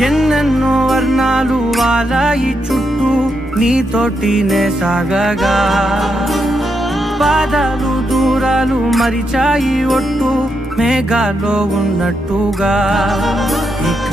ఎన్నెన్నో వర్ణాలు వాలాయి చుట్టూ నీతోటినే సాగగా పాదాలు దూరాలు మరిచాయి ఒట్టు మేఘాలో ఉన్నట్టుగా ఇక